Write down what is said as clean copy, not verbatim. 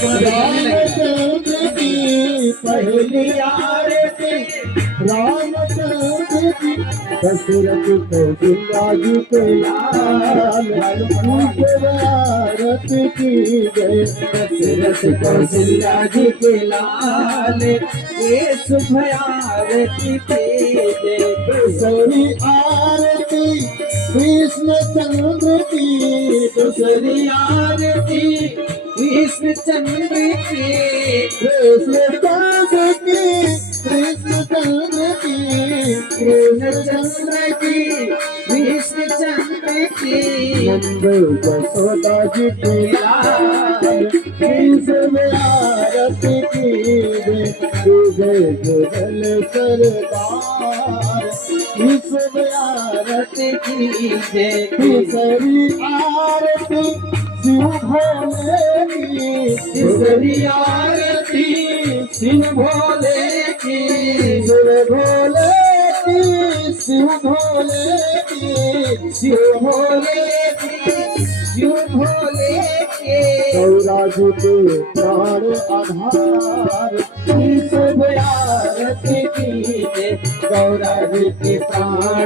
रामचंद्र की पहली आरती, रामचंद्र की दशरथ को बिराज के लाल, आरती की जय दशरथ कौशल्या जी के लाल, ये शुभ आरती के जय। दूसरी आरती कृष्णचंद्र की, दूसरी आरती कृष्णचंद्र की, कृष्णचंद्र की, कृष्णचंद्र की, कृष्णचंद्र की, कृष्णचंद्र की। नंद यशोदा जी की लाल, कृष्ण आरती की जय जय जुगल सरदार, कृष्ण आरती की जय। तीसरी आरती शिव भोले की, तीसरी आरती शिव भोले की, शिव भोले की, शिव भोले की, शिव भोले की, शिव भोले के। गौरा जी के प्राण आधार, शुभ आरती की जय। गौरा जी के प्राण